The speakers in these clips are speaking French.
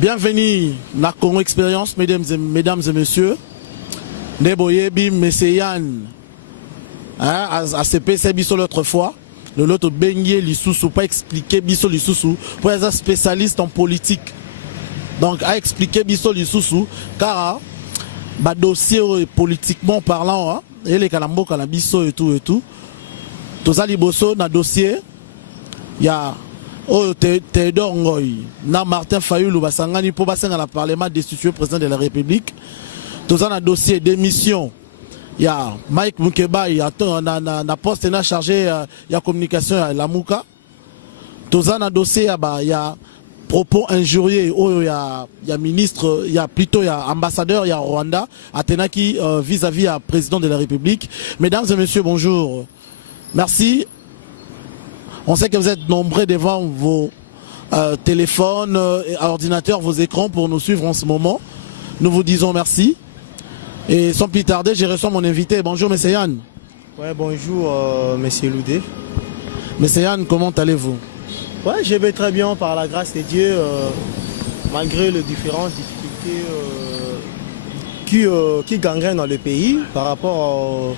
Bienvenue na Congo Experience, mesdames et messieurs. Neboyebi Messeyan, ACP c'est biso l'autre fois. L'autre Benye Lissoussou, pas expliquer biso Lissoussou, pour être spécialiste en politique. Donc à expliquer biso Lissoussou, car bah dossier politiquement parlant, et les calambo canabiso et tout. Tous les bosso na dossier, il y a Théodore Ngoy, na Martin Fayoulou basangani pour bassin à la Parlement destitué président de la République. Tous un dossier d'émission. Il y a Mike Mukeba, il y a na poste na chargé il y a communication à la Mouka. Tous un dossier il y a propos injurieux, il y a ministre, il y a plutôt il y a ambassadeur, il y a Rwanda, Atenaki vis-à-vis à président de la République. Mesdames et messieurs, bonjour. Merci. On sait que vous êtes nombreux devant vos téléphones, ordinateurs, vos écrans pour nous suivre en ce moment. Nous vous disons merci. Et sans plus tarder, j'ai reçu mon invité. Bonjour, M. Yann. Ouais, bonjour, M. Loudé. M. Yann, comment allez-vous? Ouais, je vais très bien par la grâce de Dieu, malgré les différentes difficultés qui gangrènent dans le pays par rapport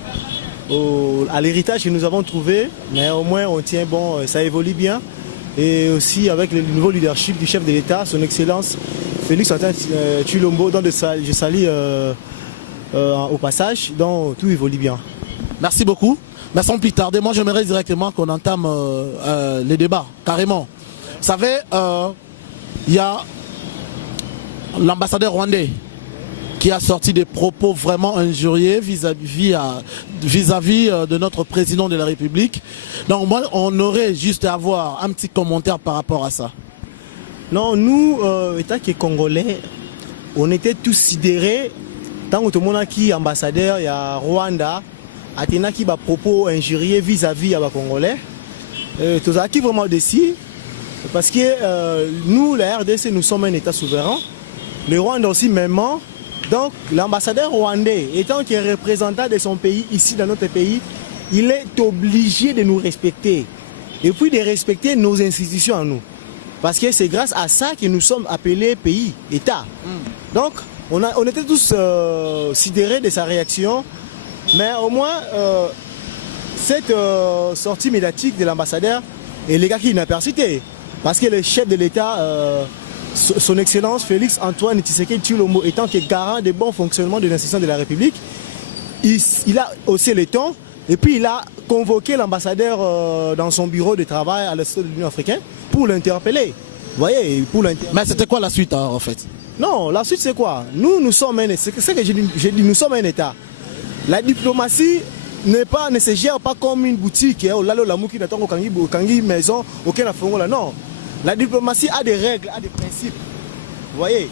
à l'héritage que nous avons trouvé, mais au moins on tient bon, ça évolue bien. Et aussi avec le nouveau leadership du chef de l'État, son Excellence Félix Antoine Tshilombo, dont je salue au passage, donc tout évolue bien. Merci beaucoup. Mais sans plus tarder, moi j'aimerais directement qu'on entame les débats, carrément. Vous savez, il y a l'ambassadeur rwandais qui a sorti des propos vraiment injurieux vis-à-vis de notre président de la République. Donc moi, on aurait juste à avoir un petit commentaire par rapport à ça. Non, nous, État qui est congolais, on était tous sidérés. Tant que tout le monde a qui ambassadeur, il y a Rwanda, Athéna qui a propos injurieux vis-à-vis à Congolais. Tout ça qui vraiment décide, parce que nous, la RDC, nous sommes un État souverain. Le Rwanda aussi, même. Donc l'ambassadeur rwandais, étant qu'il est représentant de son pays ici dans notre pays, il est obligé de nous respecter. Et puis de respecter nos institutions à nous. Parce que c'est grâce à ça que nous sommes appelés pays, État. Donc on était tous sidérés de sa réaction. Mais au moins, cette sortie médiatique de l'ambassadeur est les gars qui n'a pas cité. Parce que le chef de l'État... Son Excellence Félix Antoine Tshisekedi Tshilombo étant que garant des bons fonctionnements de l'institution de la République, il a haussé les tons et puis il a convoqué l'ambassadeur dans son bureau de travail à l'Institut de l'Union africaine pour l'interpeller. Vous voyez, pour l'interpeller. Mais c'était quoi la suite en fait? Non, la suite c'est quoi? Nous sommes un État. C'est ce que j'ai dit, nous sommes un État. La diplomatie ne se gère pas comme une boutique. Maison, aucun affaire. Non. La diplomatie a des règles, a des principes. Vous voyez,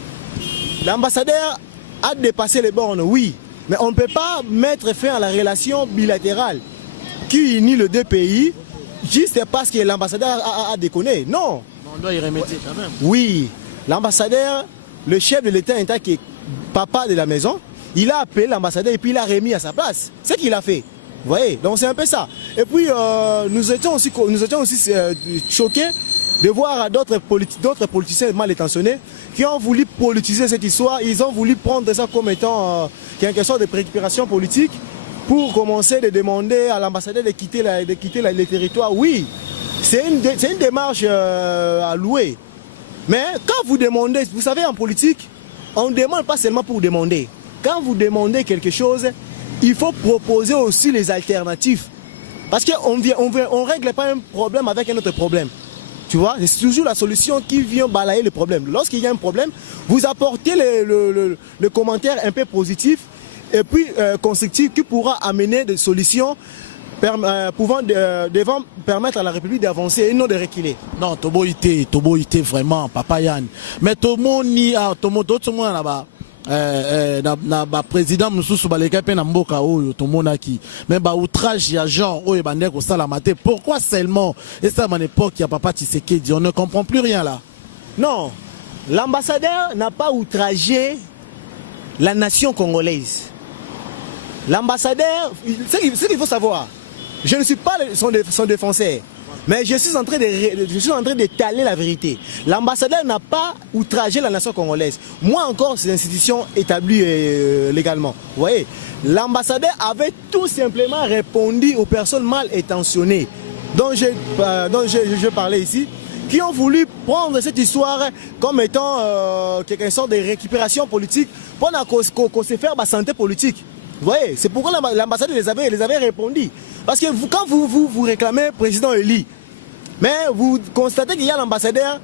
l'ambassadeur a dépassé les bornes, oui. Mais on ne peut pas mettre fin à la relation bilatérale qui unit les deux pays juste parce que l'ambassadeur a déconné. Non. On doit y remédier quand même. Oui. L'ambassadeur, le chef de l'État qui est papa de la maison, il a appelé l'ambassadeur et puis il l'a remis à sa place. C'est ce qu'il a fait. Vous voyez, donc c'est un peu ça. Et puis nous étions aussi choqués de voir d'autres politiciens mal intentionnés qui ont voulu politiser cette histoire. Ils ont voulu prendre ça comme étant quelque sorte de préoccupation politique pour commencer à demander à l'ambassadeur de quitter les territoires. Oui, c'est une démarche à louer. Mais quand vous demandez, vous savez en politique, on ne demande pas seulement pour demander. Quand vous demandez quelque chose, il faut proposer aussi les alternatives. Parce qu'on ne règle pas un problème avec un autre problème. Tu vois, c'est toujours la solution qui vient balayer le problème. Lorsqu'il y a un problème, vous apportez le commentaire un peu positif et puis constructif qui pourra amener des solutions devant permettre à la République d'avancer et non de reculer. Non, Tobo ité vraiment, Papa Yann. Mais tout le monde là-bas, na ba président mususu baleka pe na mboka oyo tomonaki mais ba outrage ya genre oyo bande ko sala maté pourquoi seulement et ça à l'époque il y a papa Tshisekedi on ne comprend plus rien là. Non, l'ambassadeur n'a pas outragé la nation congolaise. L'ambassadeur, ce qu'il faut savoir, je ne suis pas son défenseur. Mais je suis en train d'étaler la vérité. L'ambassadeur n'a pas outragé la nation congolaise. Moi encore, c'est une institution établie légalement. Vous voyez, l'ambassadeur avait tout simplement répondu aux personnes mal intentionnées dont je parlais ici, qui ont voulu prendre cette histoire comme étant quelque sorte de récupération politique pour qu'on se fasse la santé politique. Vous voyez, c'est pourquoi l'ambassadeur les avait répondu. Parce que quand vous réclamez président Eli, mais vous constatez qu'il y a l'ambassadeur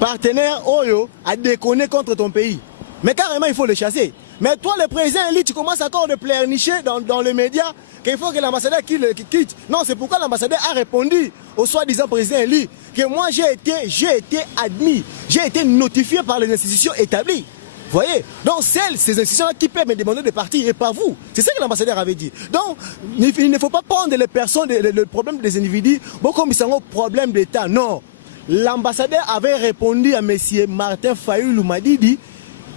partenaire Oyo à déconner contre ton pays. Mais carrément, il faut le chasser. Mais toi, le président Eli, tu commences encore de pleurnicher dans les médias qu'il faut que l'ambassadeur quitte. Non, c'est pourquoi l'ambassadeur a répondu au soi-disant président Eli que moi, j'ai été admis, j'ai été notifié par les institutions établies. Vous voyez? Donc, ces institutions-là qui peuvent me demander de partir et pas vous. C'est ça que l'ambassadeur avait dit. Donc, il ne faut pas prendre les personnes, le problème des individus, comme ils sont au problème d'État. Non. L'ambassadeur avait répondu à M. Martin Fayulu Madidi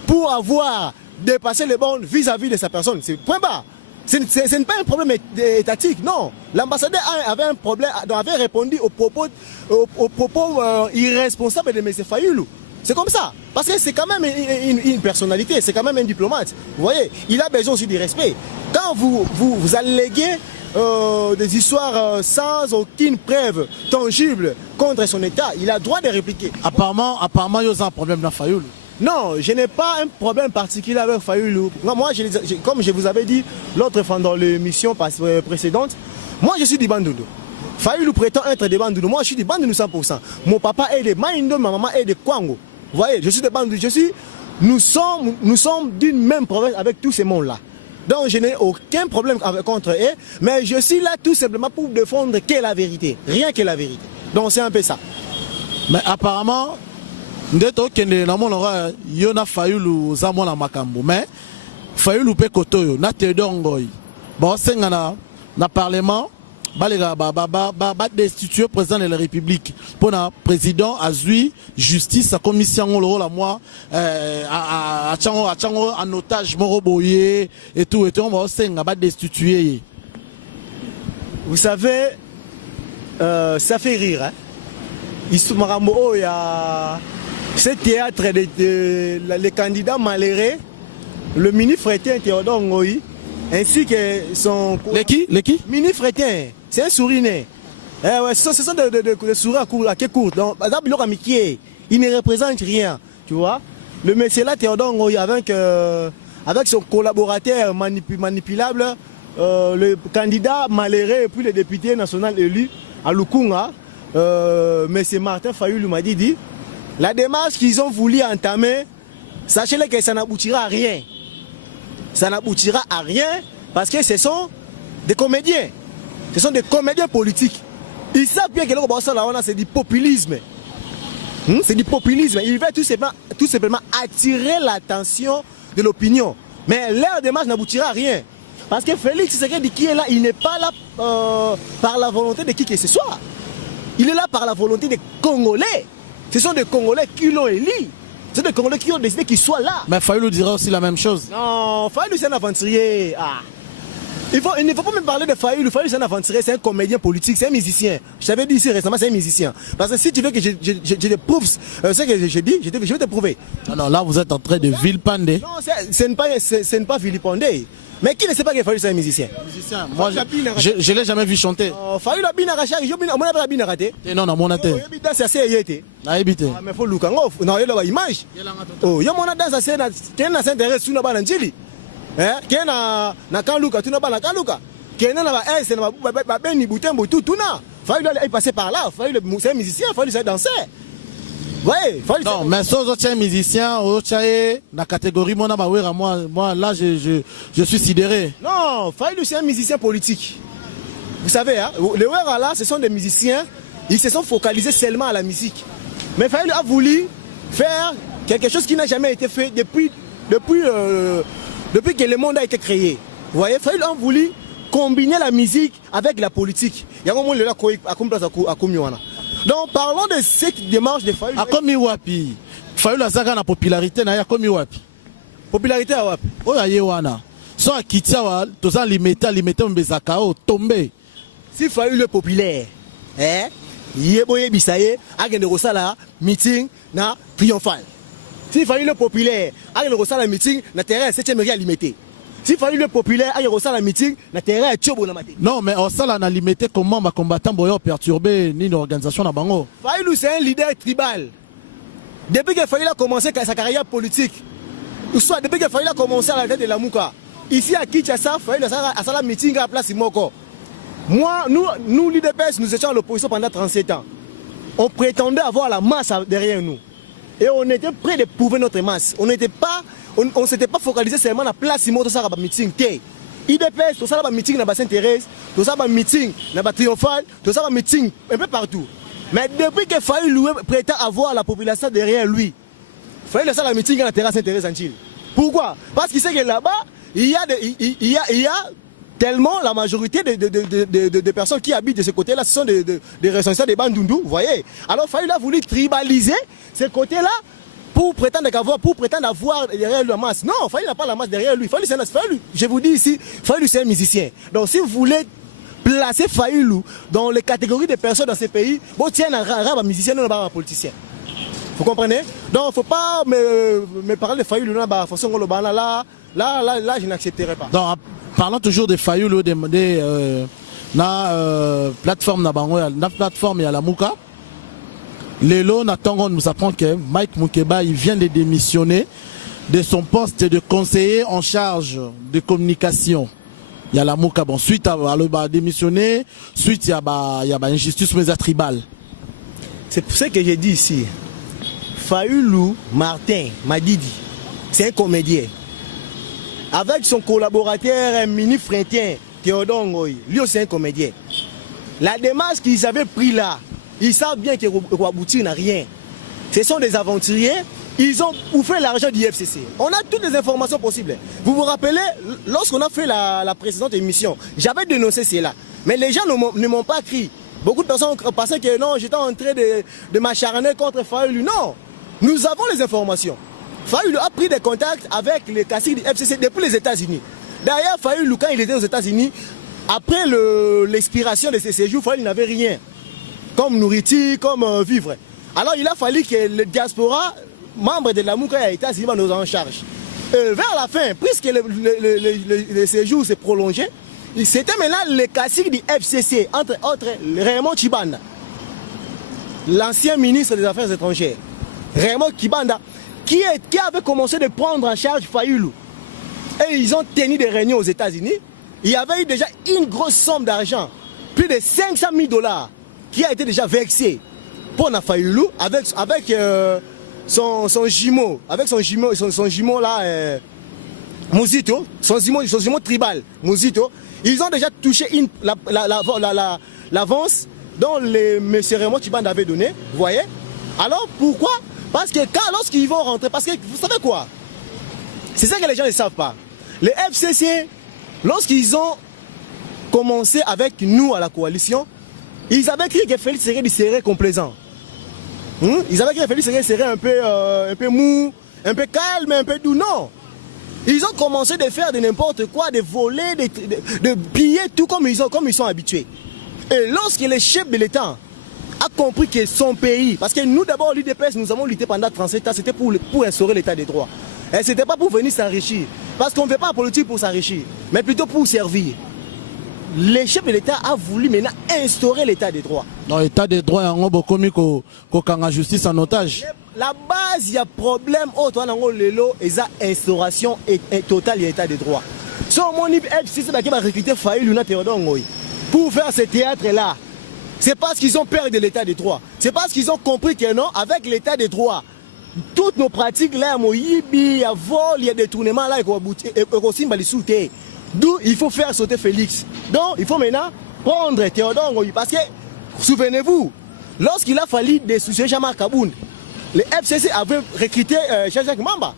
pour avoir dépassé les bornes vis-à-vis de sa personne. C'est point bas. Ce n'est pas un problème étatique, non. L'ambassadeur avait répondu aux propos irresponsables de M. Fayulu. C'est comme ça. Parce que c'est quand même une personnalité, c'est quand même un diplomate. Vous voyez, il a besoin aussi du respect. Quand vous alléguez des histoires sans aucune preuve tangible contre son État, il a le droit de répliquer. Apparemment, il y a un problème dans Fayulu. Non, je n'ai pas un problème particulier avec Fayulu. Moi, comme je vous avais dit l'autre fois dans l'émission précédente, moi je suis du Bandundu. Fayulu prétend être des Bandundu. Moi je suis du Bandundu 100%. Mon papa est de Maindo, ma maman est de Kwango. Vous voyez, je suis de Bandundu. Nous sommes d'une même province avec tous ces mondes-là. Donc je n'ai aucun problème contre eux, mais je suis là tout simplement pour défendre que la vérité. Rien que la vérité. Donc c'est un peu ça. Mais apparemment, ndeto kende na monora yona Fayulu za mona makambo mais Fayulu pe kotoyo na tedongoy bon senga na parlement balega ba destituer président de la République pour na président azui justice a commission ngolo la moi a chango en otage moroboye et tout on senga ba destituer. Vous savez ça fait rire hein. Il y a ce théâtre les candidats malheureux, le ministre Fretin Théodore Ngoï, ainsi que son... Les qui Ministre Fretin, c'est un souriné. Ce sont des souris à quelle courte. Donc, il ne représente rien, tu vois. Le monsieur là, Théodore Ngoï, avec son collaborateur manipulable, le candidat malheureux et puis le député national élu à Lukunga, M. Martin Fayulu m'a dit, la démarche qu'ils ont voulu entamer, sachez-le que ça n'aboutira à rien. Ça n'aboutira à rien parce que ce sont des comédiens. Ce sont des comédiens politiques. Ils savent bien que c'est du populisme. C'est du populisme. Ils veulent tout simplement attirer l'attention de l'opinion. Mais leur démarche n'aboutira à rien. Parce que Félix Tshisekedi qui est là, il n'est pas là par la volonté de qui que ce soit. Il est là par la volonté des Congolais. Ce sont des Congolais qui l'ont élu. Ce sont des Congolais qui ont décidé qu'il soit là. Mais Fayulu dira aussi la même chose. Non, Fayulu c'est un aventurier. Ah. Il ne faut pas même parler de Fayulu. Fayulu c'est un aventurier, c'est un comédien politique, c'est un musicien. Je t'avais dit ici récemment, c'est un musicien. Parce que si tu veux que je te prouve ce que j'ai dit, je vais te prouver. Alors là, vous êtes en train de vilipender. Non, ce n'est pas vilipender. Mais qui ne sait pas que Fayulu c'est un musicien? Moi, je ne l'ai jamais vu chanter. Fayulu a bien raché, je n'ai bien raté. Non, non, mon athée. C'est assez yété. Ah, évité. Mais il faut le faire. Non, il y a une image. Oh, il y a mon danse assez. Qui n'a s'intéresse sur la banane chili. Qui n'a qu'un luka, tu n'as pas qu'un luka. Qui n'a pas un, c'est ma benne, boutin, boutou, tout n'a. Fayulu est passé par là. Fayulu c'est un musicien, Fayulu c'est danser. Ouais, non, mais si vous êtes musicien, vous êtes dans la catégorie moi là je suis sidéré. Non, Fayulu c'est un musicien politique. Vous savez, hein, les Ouera là, ce sont des musiciens, ils se sont focalisés seulement à la musique. Mais Fayulu a voulu faire quelque chose qui n'a jamais été fait depuis depuis que le monde a été créé. Vous voyez, Fayoulou a voulu combiner la musique avec la politique. Donc parlons de cette démarche de Fayoulou. A komi wapi? Fayoulou azaka na popularité na ya komi wapi? Popularité à wapi? Oya ye wana. So akitia wa toza limité mbezaka o tomber. Si Fayoulou est populaire, yeboye bisaye agende kosala meeting na triomphal. Si Fayoulou est populaire, agende kosala meeting na terrain 7e mairie limité. Si Fayoulou est populaire, agende kosala meeting na terrain Tchobo na maté. Non, mais on sala na limité comment ma combattant boyo perturber ni une organisation na bango. Fayoulou c'est un leader tribal. Depuis que Fayoulou a commencé sa carrière politique, ou soit depuis que Fayoulou a commencé à la tête de la Mouka, ici à Kinshasa, Fayoulou a sala meeting à place Moko. Moi, nous l'IDPS, nous étions à l'opposition pendant 37 ans. On prétendait avoir la masse derrière nous. Et on était prêt de prouver notre masse. On ne s'était pas focalisé seulement à la place Moko, ça a meeting. IDPS, tout ça a meeting dans Sainte-Thérèse, tout ça a meeting dans Triomphal, tout ça a meeting un peu partout. Mais depuis que Fayoulou prétend avoir la population derrière lui, Fayoulou a la meeting dans la terrasse Sainte-Thérèse en Chine. Pourquoi? Parce qu'il sait que là-bas, il y a tellement la majorité de personnes qui habitent de ce côté-là, ce sont des responsables des Bandundu, vous voyez. Alors Fayoulou a voulu tribaliser ce côté-là pour prétendre avoir derrière lui la masse. Non, Fayoulou n'a pas la masse derrière lui. Fayoulou, je vous dis ici, Fayoulou c'est un musicien. Donc si vous voulez placer Fayoulou dans les catégories de personnes dans ces pays, bon tiens, un musicien, non un politicien. Vous comprenez? Donc il ne faut pas me parler de Fayoulou là, je n'accepterai pas. Donc, parlant toujours de Fayoulou, na plateforme na plateforme ya la Mouka. Lelo Natango nous apprend que Mike Moukeba il vient de démissionner de son poste de conseiller en charge de communication. Il y a la Mouka, bon, suite à le démissionner, suite il y a injustice mais tribale. C'est pour ça que j'ai dit ici, Fayoulou Martin Madidi, c'est un comédien. Avec son collaborateur Mini Frétien, Théodore Ngoy, lui aussi un comédien. La démarche qu'ils avaient pris là, ils savent bien que Kouabouti n'a rien. Ce sont des aventuriers, ils ont bouffé l'argent du FCC. On a toutes les informations possibles. Vous vous rappelez, lorsqu'on a fait la précédente émission, j'avais dénoncé cela. Mais les gens ne m'ont pas crié. Beaucoup de personnes pensaient que non, j'étais en train de m'acharner contre Fayoulou. Non, nous avons les informations. Fayoulou a pris des contacts avec les caciques du FCC depuis les États-Unis. D'ailleurs, Fayoulou, quand il était aux États-Unis, après l'expiration de ses séjours, Fayoulou n'avait rien, comme nourriture, comme vivre. Alors il a fallu que le diaspora, membre de la Mouka et États-Unis, nous en charge. Vers la fin, puisque le séjour s'est prolongé, c'était maintenant les caciques du FCC, entre autres Raymond Chibanda, l'ancien ministre des Affaires étrangères, Raymond Chibanda, qui avait commencé de prendre en charge Fayoulou. Et ils ont tenu des réunions aux États-Unis. Il y avait eu déjà une grosse somme d'argent, plus de 500 000 $, qui a été déjà versé pour Fayoulou avec son jumeau, son jumeau là, Mouzito, son jumeau tribal, Mouzito. Ils ont déjà touché l'avance dont M. Raymond Chibanda avait donné, vous voyez. Alors pourquoi? Parce que lorsqu'ils vont rentrer, parce que vous savez quoi? C'est ça que les gens ne savent pas. Les FCC, lorsqu'ils ont commencé avec nous à la coalition, ils avaient cru que Félix Tshisekedi serait complaisant. Ils avaient cru que Félix Tshisekedi serait un peu mou, un peu calme, un peu doux. Non. Ils ont commencé de faire de n'importe quoi, de voler, de piller tout comme ils sont habitués. Et lorsque le chef de l'État a compris que son pays, parce que nous d'abord l'UDPS, nous avons lutté pendant 37 ans, c'était pour instaurer l'état des droits. Et ce n'était pas pour venir s'enrichir, parce qu'on ne fait pas la politique pour s'enrichir, mais plutôt pour servir. Le chef de l'État a voulu maintenant instaurer l'état des droits. Dans l'état des droits, il y a beaucoup de justice en otage. La base, il y a problème, instauration totale de l'état des droits. Si on va recruter Fayoulou pour faire ce théâtre-là, c'est parce qu'ils ont peur de l'état des droits. C'est parce qu'ils ont compris que non, avec l'état des droits, toutes nos pratiques là, il y a vol, il y a détournement là, d'où il faut faire sauter Félix. Donc il faut maintenant prendre Théodore Ngoy. Parce que, souvenez-vous, lorsqu'il a fallu destituer Jean-Marc Kabound, le FCC avait recruté Jean-Jacques Mamba.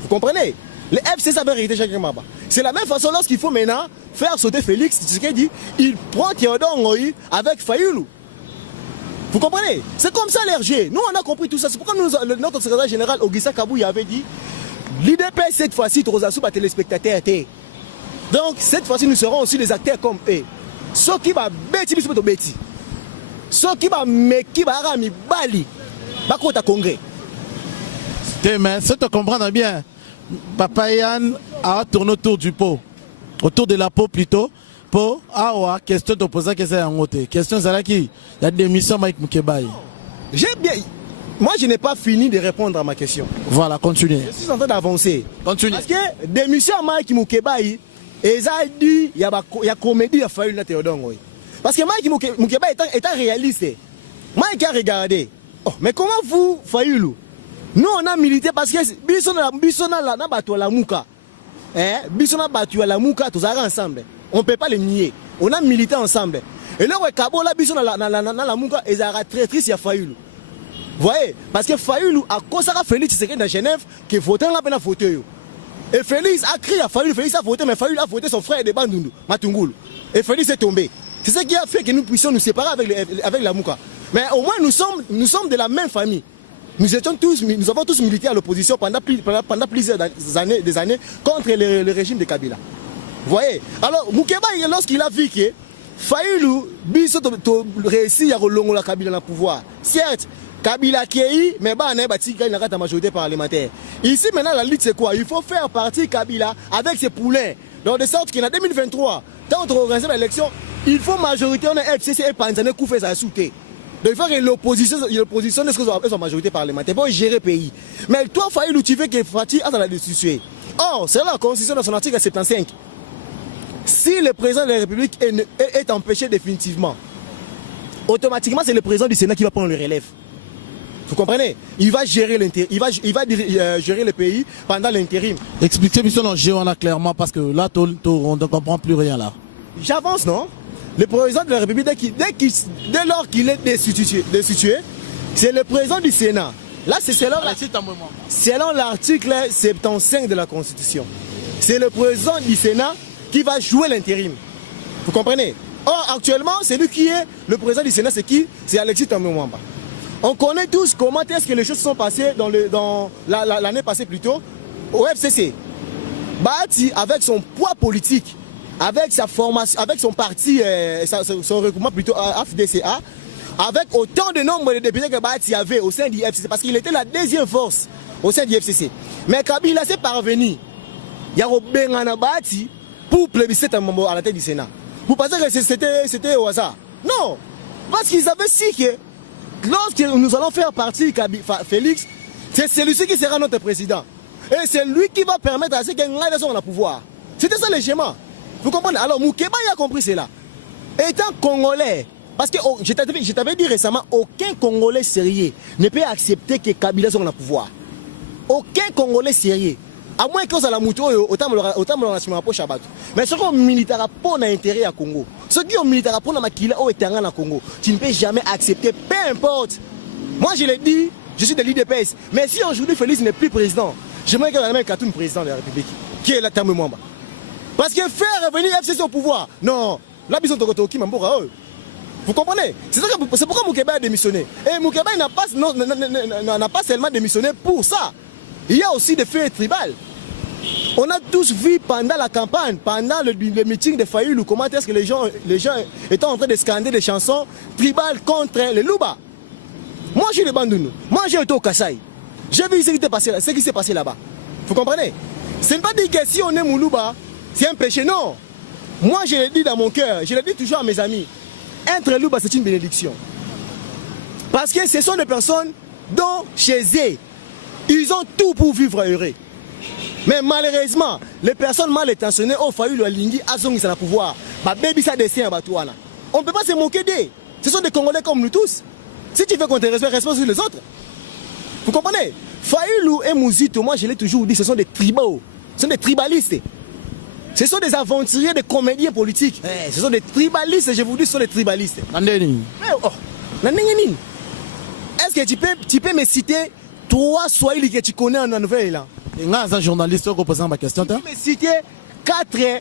Vous comprenez? Le FCC avait hérité Jacques Maba. C'est la même façon lorsqu'il faut maintenant faire sauter Félix Tshisekedi, il prend Théodore Ngoï avec Fayoulou. Vous comprenez? C'est comme ça l'RG. Nous on a compris tout ça. C'est pourquoi notre secrétaire général Augustin Kabouya avait dit l'IDP cette fois-ci, Trozassou, les téléspectateurs. Donc cette fois-ci nous serons aussi des acteurs comme eux. Ceux qui va bêti, ceux qui va meki barami bali, bakota congrès. Mais ça te comprendre bien. Papa Yann a tourné autour du pot, autour de la peau plutôt. Pour question de poser question c'est là qui il y a des missions Mike Mukebai. Moi je n'ai pas fini de répondre à ma question. Voilà, continuez. Je suis en train d'avancer. Continue. Parce que des missions Mike Mukebai, ils ont dit il y a comédie à Fayoulou na Théodore Ngoï. Parce que Mike Mukebai étant réaliste, Mike a regardé. Oh, mais comment vous Fayoulou? Nous on a milité parce que bisona la batu la muka. Bisona batu la muka tous ensemble. On ne peut pas les nier. On a milité ensemble. Et là, Kabola, bisona la muka, ils ont traîtrise à Fayoulou. Vous voyez? Parce que Fayoulou a consacré Félix Tshisekedi dans Genève qui votait la peine à voter. Et Félix a crié à Fayoulou, Félix a voté, mais Fayoulou a voté son frère de Bandundu, Matungulu. Et Félix est tombé. C'est ce qui a fait que nous puissions nous séparer avec la muka. Mais au moins nous sommes de la même famille. Nous avons tous milité à l'opposition pendant plusieurs années contre le régime de Kabila. Vous voyez? Alors, Moukeba, lorsqu'il a vu que Fayoulou réussit à relongo la Kabila dans le pouvoir. Certes, Kabila Kei, mais il n'a pas de majorité parlementaire. Ici, maintenant, la lutte, c'est quoi? Il faut faire partie Kabila avec ses poulains. Donc, de sorte qu'en 2023, tant qu'on organise l'élection, il faut majorité, on a FCC et Panzane qui fait sa soute. Donc il faut que l'opposition ait sa majorité parlementaire pour gérer le pays. Mais toi, Fayoulou, tu veux que Fatih a la destituer. Or, c'est la Constitution dans son article 75. Si le président de la République est empêché définitivement, automatiquement c'est le président du Sénat qui va prendre le relève. Vous comprenez? Il va gérer gérer le pays pendant l'intérim. Expliquez-moi dans Géona clairement parce que là, on ne comprend plus rien là. J'avance, non? Le président de la République, dès lors qu'il est destitué, c'est le président du Sénat. Là, c'est selon l'article 75 de la Constitution. C'est le président du Sénat qui va jouer l'intérim. Vous comprenez? Or, actuellement, c'est lui qui est le président du Sénat, c'est qui? C'est Alexis Thambwe Mwamba. On connaît tous comment est-ce que les choses sont passées dans l'année passée plutôt au FCC. Bati, avec son poids politique, avec sa formation, avec son parti, son regroupement plutôt AFDCA, avec autant de nombre de députés que Bati avait au sein du FCC, parce qu'il était la deuxième force au sein du FCC. Mais Kabila s'est parvenu, il y a Robengana Bati pour plébisciter à la tête du Sénat. Vous pensez que c'était au hasard? Non, parce qu'ils avaient su que lorsque nous allons faire partie Félix, c'est celui-ci qui sera notre président. Et c'est lui qui va permettre à ceux qui ont le pouvoir. C'était ça le schéma. Vous comprenez? Alors Moukeba a compris cela. Étant Congolais, parce que je t'avais dit récemment, aucun Congolais sérieux ne peut accepter que Kabila soit dans le pouvoir. Aucun Congolais sérieux. À moins que ça la mouton, autant me la poche à battre. Mais ceux qui ont militaire pour l'intérêt à Congo, ceux qui ont militaire pour la maquille au terrain à Congo, tu ne peux jamais accepter, peu importe. Moi je l'ai dit, je suis de l'IDPS. Mais si aujourd'hui Félix n'est plus président, j'aimerais qu'il y ait même Katoum président de la République, qui est la Thambwe Mwamba. Parce que faire revenir FCC au pouvoir, non, là, ils sont qui m'embora. Vous comprenez? C'est pourquoi Moukeba a démissionné. Et Moukeba n'a pas seulement démissionné pour ça. Il y a aussi des faits tribales. On a tous vu pendant la campagne, pendant le meeting de Fayoulou, comment est-ce que les gens étaient en train de scander des chansons tribales contre les Louba. Moi, je suis de Bandundu. Moi, j'ai été au Kassai. J'ai vu ce qui s'est passé là-bas. Vous comprenez? Ce n'est pas dire que si on est Moulouba, c'est un péché, non. Moi, je l'ai dit dans mon cœur, je l'ai dit toujours à mes amis. Être Louba, c'est une bénédiction. Parce que ce sont des personnes dont, chez eux, ils ont tout pour vivre heureux. Mais malheureusement, les personnes mal intentionnées ont failli le lingui à son pouvoir. On ne peut pas se moquer d'eux. Ce sont des Congolais comme nous tous. Si tu veux qu'on te respecte sur les autres. Vous comprenez? Fayoulou et Mouzito, moi je l'ai toujours dit, ce sont des tribaux. Ce sont des tribalistes. Ce sont des aventuriers, des comédiens politiques. Ce sont des tribalistes, je vous dis, ce sont des tribalistes. Est-ce que tu peux me citer 3 Swahili que tu connais en Nouvelle-Zélande? Nga un journaliste qui pose ma question. Tu me citer 4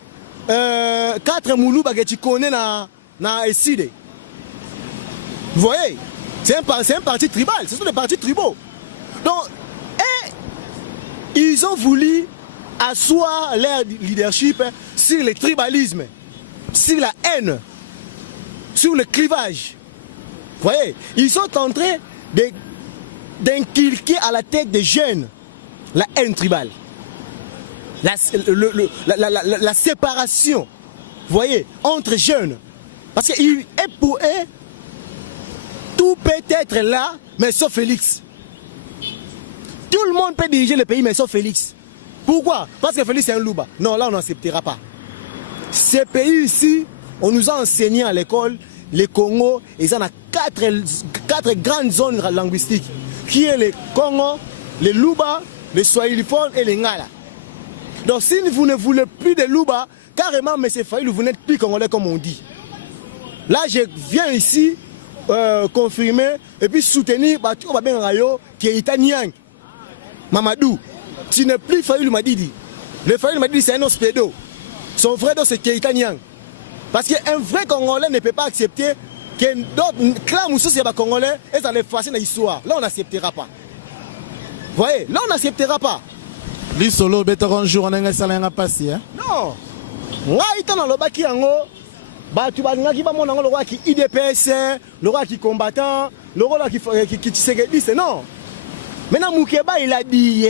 Moulouba que tu connais dans Esside. Vous voyez, c'est un parti tribal, ce sont des partis tribaux. Donc, ils ont voulu asseoir leur leadership sur le tribalisme, sur la haine, sur le clivage. Vous voyez, ils sont en train d'inculquer à la tête des jeunes la haine tribale, la séparation, vous voyez, entre jeunes. Parce que pour eux, tout peut être là, mais sauf Félix. Tout le monde peut diriger le pays, mais sauf Félix. Pourquoi? Parce que Félix est un louba. Non, là on n'acceptera pas. Ce pays ici, on nous a enseigné à l'école, les Congo, ils en ont 4 grandes zones linguistiques, qui est le Congo, les Luba, les Swahiliphones et les Ngala. Donc si vous ne voulez plus de Luba, carrément, M. Fayulu, vous n'êtes plus Congolais comme on dit. Là, je viens ici confirmer et puis soutenir Batou Babeng Rayo qui est italien. Mamadou, tu n'es plus Fayulu Madidi. Le Fayulu Madidi, c'est un hospédo. Son vrai dos, c'est Keita Nyang. Parce qu'un vrai Congolais ne peut pas accepter que d'autres clans Moussous, c'est Congolais, et ça les fasse dans l'histoire. Là, on n'acceptera pas. Vous voyez, là, on n'acceptera pas. Lui solo, un jour, on a un passé. Non. Moi, il est dans le baki yango. Tu vas le roi qui IDPS, le roi qui combattant, le roi qui s'égalise. Non. Maintenant, Moukeba, il a dit,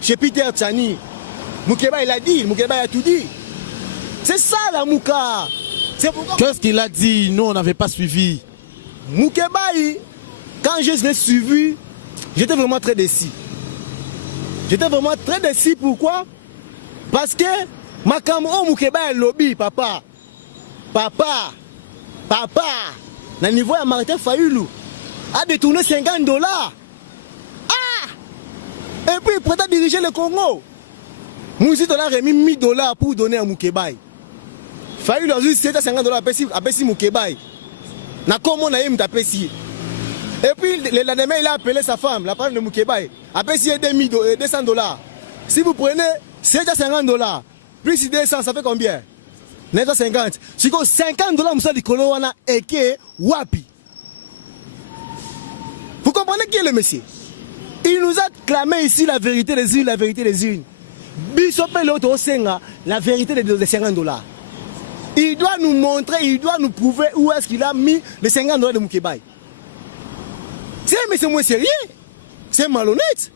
chez Peter Tsani, Moukeba, il a dit, Moukeba a tout dit. C'est ça la Mouka. Qu'est-ce qu'il a dit? Nous, on n'avait pas suivi. Moukeba, quand je l'ai suivi, j'étais vraiment très déçu. J'étais vraiment très déçu. Pourquoi? Parce que ma camarade Moukeba est lobby, papa. Papa, le niveau de Martin Fayulu a détourné $50. Et puis il prétend diriger le Congo. Moussi a remis $1000 pour donner à Moukeba. Fayulu a dit $750 à Bessi Moukeba. Na comment on a eu Mtapesi. Et puis le lendemain il a appelé sa femme, la femme de Moukeba. A Bessi $200. Si vous prenez $750 plus 200, ça fait combien? 950. Si vous $50 Moussa Likolo wana eke wapi. Vous comprenez qui est le monsieur? Il nous a clamé ici la vérité des unes, la vérité des unes. Bisopé l'autre Senga, la vérité des $50. Il doit nous montrer, il doit nous prouver où est-ce qu'il a mis les $50 de Moukébaï. C'est un monsieur moins sérieux. C'est malhonnête.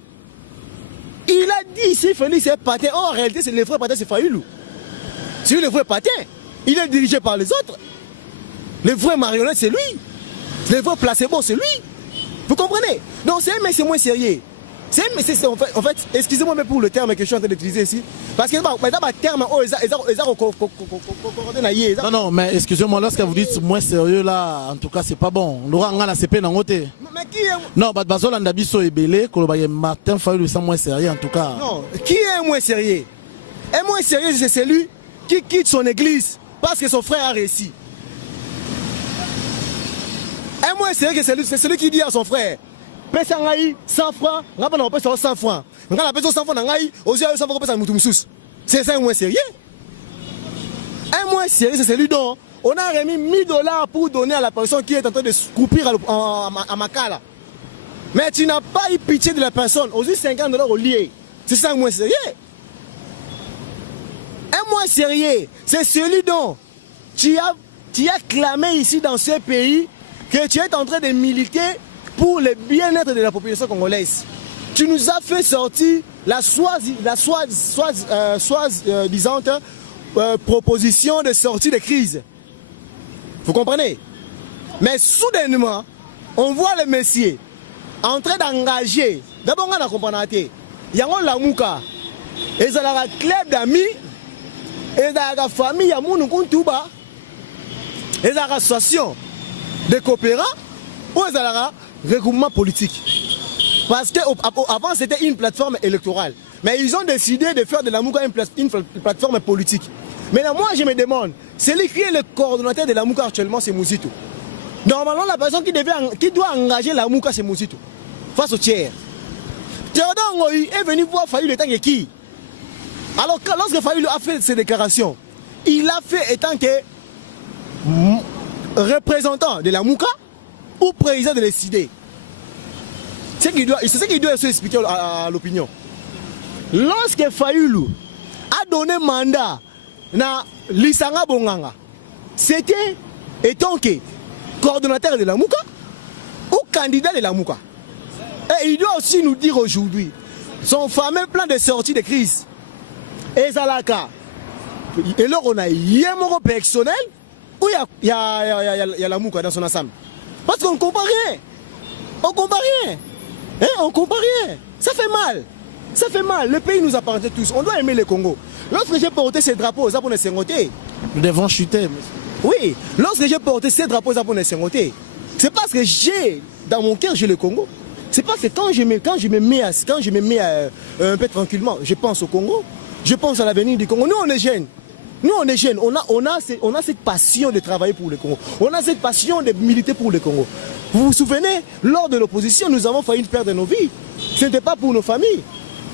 Il a dit ici Félix est patin. Oh, en réalité, c'est le vrai patin, c'est Fayulu. C'est lui le vrai patin. Il est dirigé par les autres. Le vrai marionnette, c'est lui. Le vrai placebo, c'est lui. Vous comprenez? Donc c'est un mec moins sérieux. C'est un mec, en fait, excusez-moi mais pour le terme que je suis en train d'utiliser ici. Parce que le terme, non, mais excusez-moi, lorsque vous dites moins sérieux là, en tout cas, c'est pas bon. Mais qui est... Non, Bazolanda Bisso est belé, Martin Fayulu c'est moins sérieux en tout cas. Non, qui est moins sérieux? Un moins sérieux, c'est celui qui quitte son église parce que son frère a réussi. Un moins sérieux, c'est celui qui dit à son frère, pèse 100 francs, on va pas 100 francs. On va pas 100 francs, c'est ça un moins sérieux. Un moins sérieux, c'est celui dont on a remis $1000 pour donner à la personne qui est en train de croupir à Makala. Mais tu n'as pas eu pitié de la personne, aussi $50 au lié. C'est ça un moins sérieux. Un moins sérieux, c'est celui dont tu as clamé ici dans ce pays que tu es en train de militer pour le bien-être de la population congolaise. Tu nous as fait sortir la soi-disant proposition de sortie de crise. Vous comprenez? Mais soudainement, on voit le messieurs en train d'engager. D'abord, on a compris. Il y a la mouka. Et ça a un club d'amis. Et ça a une famille. Il y a une association de coopérants. Ou il y a un regroupement politique. Parce qu'avant, c'était une plateforme électorale. Mais ils ont décidé de faire de la Mouka une plateforme politique. Maintenant, moi, je me demande, celui qui est le coordonnateur de la Mouka actuellement, c'est Mouzito. Normalement, la personne qui doit engager la Mouka, c'est Mouzito. Face au tiers. Théodore Ngoï est venu voir Fayulu étant que qui? Alors, lorsque Fayulu a fait ses déclarations, il a fait étant que représentant de la Mouka ou président de l'ECD. C'est ce qu'il doit expliquer à l'opinion. Lorsque Fayulu a donné mandat à Lisanga Bonganga, c'était étant que coordonnateur de la Mouka ou candidat de la Mouka. Et il doit aussi nous dire aujourd'hui son fameux plan de sortie de crise. Et Zalaka, et là on a un personnel où il y a la Mouka dans son ensemble. Parce qu'on ne comprend rien. On ne comprend rien. Hein? On ne comprend rien. Ça fait mal. Ça fait mal. Le pays nous appartient tous. On doit aimer le Congo. Lorsque j'ai porté ces drapeaux aux Japonais Sengoté, nous devons chuter. Oui, lorsque j'ai porté ces drapeaux aux Japonais Sengoté, c'est parce que j'ai, dans mon cœur, j'ai le Congo. C'est parce que quand je me mets un peu tranquillement, je pense au Congo, je pense à l'avenir du Congo. Nous, on est jeunes. Nous, on est jeunes. On a cette passion de travailler pour le Congo. On a cette passion de militer pour le Congo. Vous vous souvenez, lors de l'opposition, nous avons failli perdre nos vies. Ce n'était pas pour nos familles.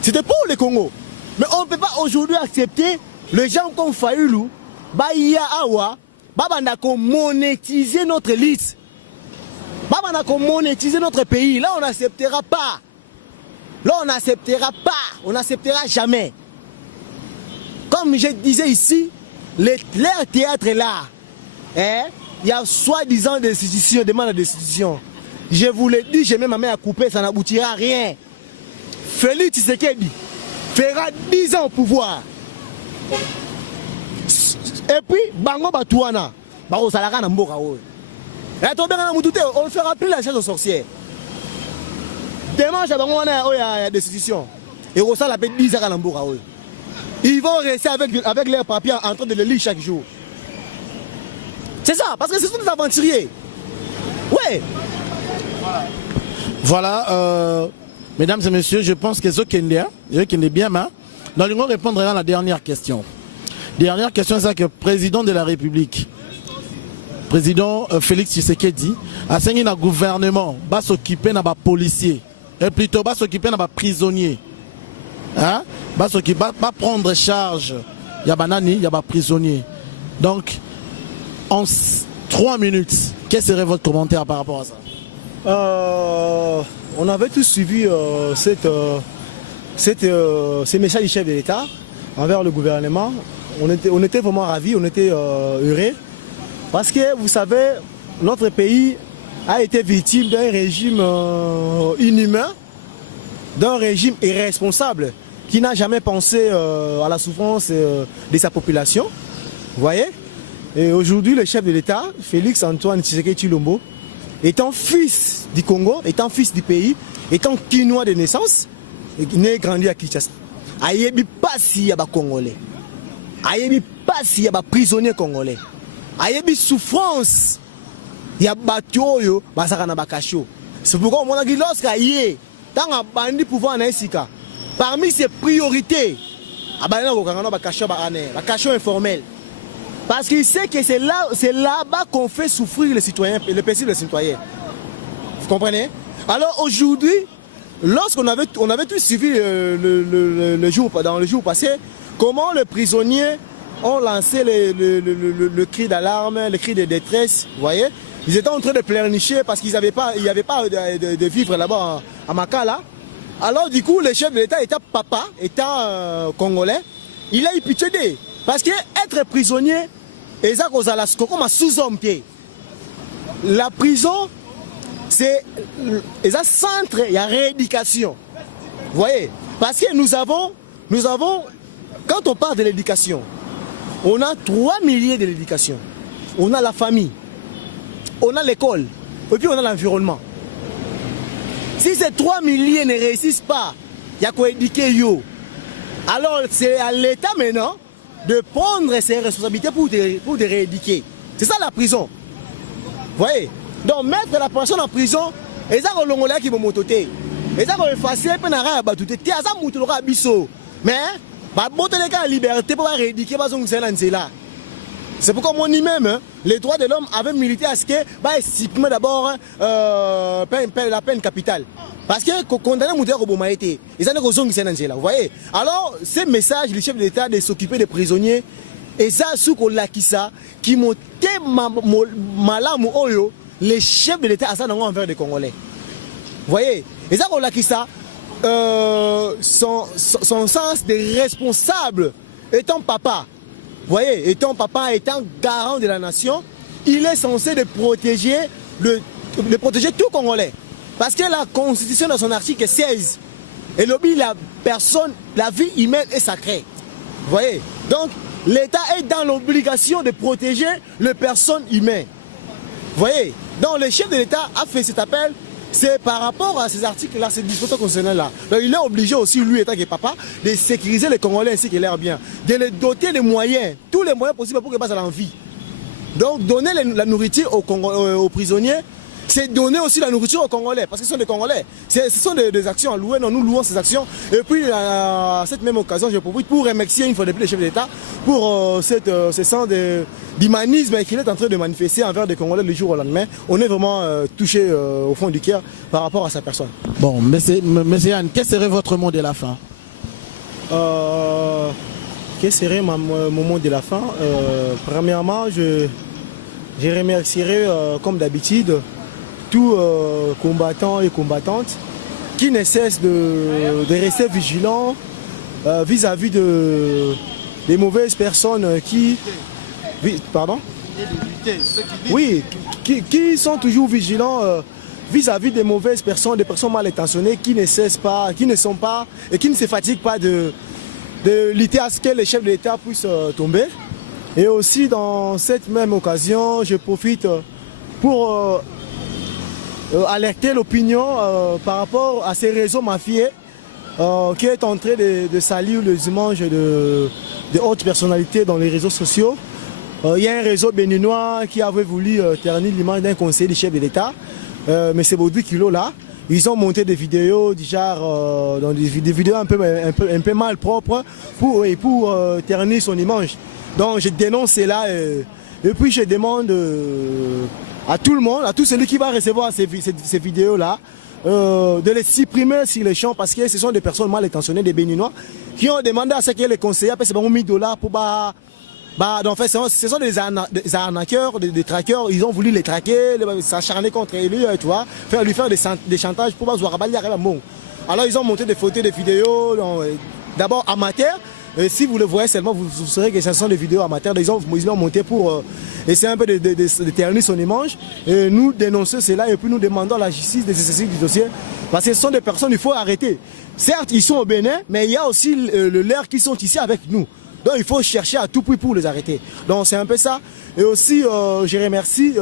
C'était pour le Congo. Mais on ne peut pas aujourd'hui accepter les gens comme Fayulu, Baïa Awa, Babanako monétiser notre liste. Babanako monétiser notre pays. Là, on n'acceptera pas. Là, on n'acceptera pas. On n'acceptera jamais. Comme je disais ici, leur théâtre est là. Hein? Il y a soi-disant des institutions, des demandes d'institution. Je vous l'ai dit, j'ai même ma main à couper, ça n'aboutira à rien. Félix Tshisekedi fera 10 ans au pouvoir. Et puis, Bango Batouana, Baro Salaka Namboka. On ne fera plus la chasse aux sorcières. Dimanche, il y a des institutions. Et on s'en appelle 10 ans à Namboka. Ils vont rester avec leurs papiers en train de le lire chaque jour. C'est ça, parce que ce sont des aventuriers. Ouais. Voilà, mesdames et messieurs, je pense que ce qui est bien, nous allons répondre à la dernière question. Dernière question, c'est que le président de la République, président Félix Tshisekedi, a signé un gouvernement, va s'occuper de policiers, et plutôt va s'occuper de prisonniers. Hein? Va prendre charge, il y a banani, il y a prisonniers. Donc, en 3 minutes, quel serait votre commentaire par rapport à ça? On avait tous suivi ces messages du chef de l'État envers le gouvernement. On était vraiment ravis, on était heureux. Parce que vous savez, notre pays a été victime d'un régime inhumain, d'un régime irresponsable qui n'a jamais pensé à la souffrance de sa population. Vous voyez? Et aujourd'hui, le chef de l'État, Félix Antoine Tshisekedi Tshilombo, étant fils du Congo, étant fils du pays, étant Kinois de naissance, né et grandi à Kinshasa. Ayebi pas s'il y a des Congolais. Ayebi pas s'il y a des prisonniers congolais. Ayebi souffrance. Il y a des bateaux, c'est pourquoi on a dit lorsqu'il tant un bandit pouvoir en Esika, parmi ses priorités, il informel. Parce qu'il sait que c'est là-bas qu'on fait souffrir les citoyens, les paisibles citoyens. Vous comprenez? Alors aujourd'hui, lorsqu'on avait tous suivi dans le jour passé, comment les prisonniers ont lancé le cri d'alarme, le cri de détresse, vous voyez? Ils étaient en train de pleurnicher parce qu'il n'y avait pas de vivre là-bas à Makala. Alors du coup, le chef de l'État, étant papa, étant congolais, il a eu pitié d'eux. Parce que être prisonnier, la prison, c'est un centre, il y a rééducation. Vous voyez? Parce que nous avons, quand on parle de l'éducation, on a 3 milliers de l'éducation. On a la famille, on a l'école, et puis on a l'environnement. Si ces 3 milliers ne réussissent pas, il y a quoi éduquer yo. Alors c'est à l'État maintenant de prendre ses responsabilités pour te rééduquer. C'est ça la prison. Vous voyez? Donc mettre la personne en prison, et ça c'est l'ongolais qui va monter. Et ça c'est effacer, puis n'arrête pas tout. Et ça moutera à biso. Mais bah monter les cas en liberté pour rééduquer, pas on là. C'est pourquoi moi ni même, hein, les droits de l'homme avaient milité à ce que supprimer d'abord la peine capitale. Parce que condamner Moudère Obama été, ils ont des vous voyez. Alors, ce message, le chef de l'État de s'occuper des prisonniers, et ça, sous ça, qui m'ont malam oyo, les chefs de l'État à ça envers les Congolais. Vous voyez, et ça, son sens de responsable, étant papa, vous voyez, étant papa, étant garant de la nation, il est censé de protéger tout Congolais. Parce que la Constitution, dans son article 16, et la vie humaine est sacrée. Vous voyez, donc l'État est dans l'obligation de protéger les personnes humaines. Vous voyez, donc le chef de l'État a fait cet appel. C'est par rapport à ces articles-là, ces dispositions constitutionnelles-là. Il est obligé aussi, lui, étant que papa, de sécuriser les Congolais ainsi qu'il l'air bien. De les doter des moyens, tous les moyens possibles pour qu'ils passent à l'envie. Donc, donner la nourriture aux prisonniers, c'est donner aussi la nourriture aux Congolais, parce que ce sont des Congolais. Ce sont des actions à louer, nous louons ces actions. Et puis, à cette même occasion, je profite pour remercier une fois de plus le chef de l'État pour ce sens d'humanisme qu'il est en train de manifester envers des Congolais le jour au lendemain. On est vraiment touché au fond du cœur par rapport à sa personne. Bon, monsieur Yann, quel serait votre mot de la fin? Quel serait mon mot de la fin? Premièrement, je remercierai, comme d'habitude, tous combattants et combattantes qui ne cessent de rester vigilants vis-à-vis des mauvaises personnes pardon? Oui, qui sont toujours vigilants vis-à-vis des mauvaises personnes, des personnes mal intentionnées qui ne cessent pas, qui ne sont pas et qui ne se fatiguent pas de lutter à ce que les chefs de l'État puissent tomber. Et aussi dans cette même occasion, je profite pour alerter l'opinion par rapport à ces réseaux mafieux qui est en train de salir les images de hautes personnalités dans les réseaux sociaux. Il y a un réseau béninois qui avait voulu ternir l'image d'un conseiller du chef de l'État, mais c'est Baudouin Kilo là. Ils ont monté des vidéos du genre, dans des vidéos un peu mal propres pour ternir son image. Donc je dénonce cela et puis je demande à tout le monde, à tout celui qui va recevoir ces vidéos-là, de les supprimer sur les champs parce que ce sont des personnes mal intentionnées, des Béninois, qui ont demandé à ce que les conseillers paient $1000 pour donc, en fait, ce sont des arnaqueurs, des traqueurs, ils ont voulu les traquer, s'acharner contre lui, tu vois, lui faire des chantages pour bon. Alors ils ont monté des photos, des vidéos, d'abord amateurs. Et si vous le voyez seulement, vous saurez que ce sont des vidéos amateurs. Ils ont monté pour essayer un peu de ternir son image. Et nous dénonçons cela et puis nous demandons à la justice de se saisir du dossier. Parce que ce sont des personnes qu'il faut arrêter. Certes, ils sont au Bénin, mais il y a aussi le leur qui sont ici avec nous. Donc il faut chercher à tout prix pour les arrêter. Donc c'est un peu ça. Et aussi, je remercie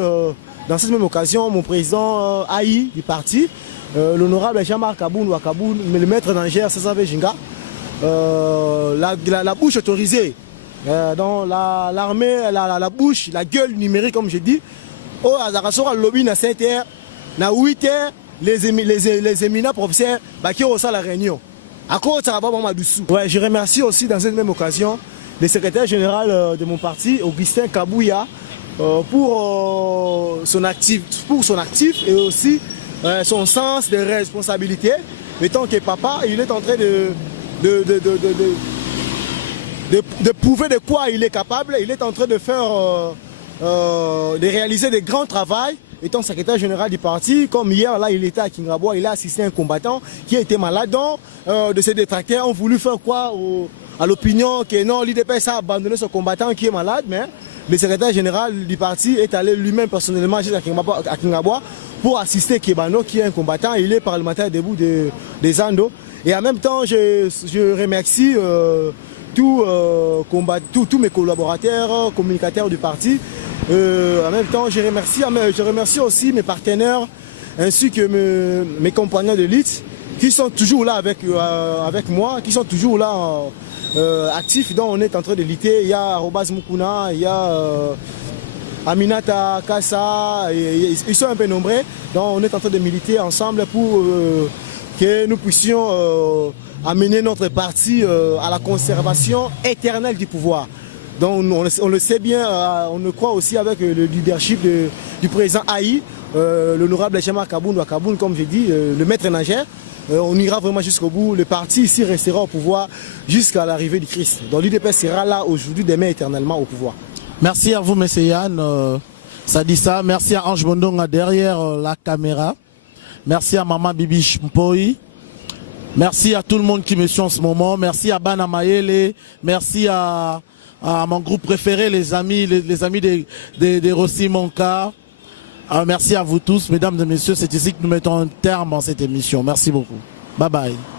dans cette même occasion mon président Aïe du parti, l'honorable Jean-Marc Kaboun, mais le maître d'Angers, Sassave Jinga. La bouche autorisée dans l'armée, la bouche, la gueule numérique comme je dis. Au Azarasora lobby na 7h, na 8h, les éminents professeurs qui ont ça la réunion. À quoi ça va pas dessous. Ouais, je remercie aussi dans cette même occasion le secrétaire général de mon parti, Augustin Kabouya, pour son actif et aussi son sens de responsabilité. Étant que papa, il est en train de prouver de quoi il est capable. Il est en train de faire, de réaliser des grands travaux. Étant secrétaire général du parti, comme hier, là, il était à Kingaboua, il a assisté à un combattant qui a été malade. Donc, de ces détracteurs ont voulu faire quoi à l'opinion que non, l'IDPS a abandonné ce combattant qui est malade, mais le secrétaire général du parti est allé lui-même personnellement à Kingaboua pour assister Kebano, qui est un combattant. Il est parlementaire debout des Andos. Et en même temps, je remercie tous mes collaborateurs, communicateurs du parti. En même temps, je remercie aussi mes partenaires ainsi que mes compagnons de lutte qui sont toujours là avec moi, qui sont toujours là actifs. Donc on est en train de lutter. Il y a Robaz Mukuna, il y a Aminata Kassa, ils sont un peu nombreux. Donc on est en train de militer ensemble pour que nous puissions amener notre parti à la conservation éternelle du pouvoir. Donc on le sait bien, on le croit aussi avec le leadership du président Haï, l'honorable Chema Kaboun, comme j'ai dit, le maître nageur. On ira vraiment jusqu'au bout. Le parti ici restera au pouvoir jusqu'à l'arrivée du Christ. Donc l'UDPS sera là aujourd'hui, demain, éternellement au pouvoir. Merci à vous, M. Yann. Ça dit ça. Merci à Ange Bondonga derrière la caméra. Merci à Maman Bibi Mpoyi. Merci à tout le monde qui me suit en ce moment. Merci à Bana Mayele. Merci à mon groupe préféré, les amis des Rossi Monka. Merci à vous tous, mesdames et messieurs. C'est ici que nous mettons un terme à cette émission. Merci beaucoup. Bye bye.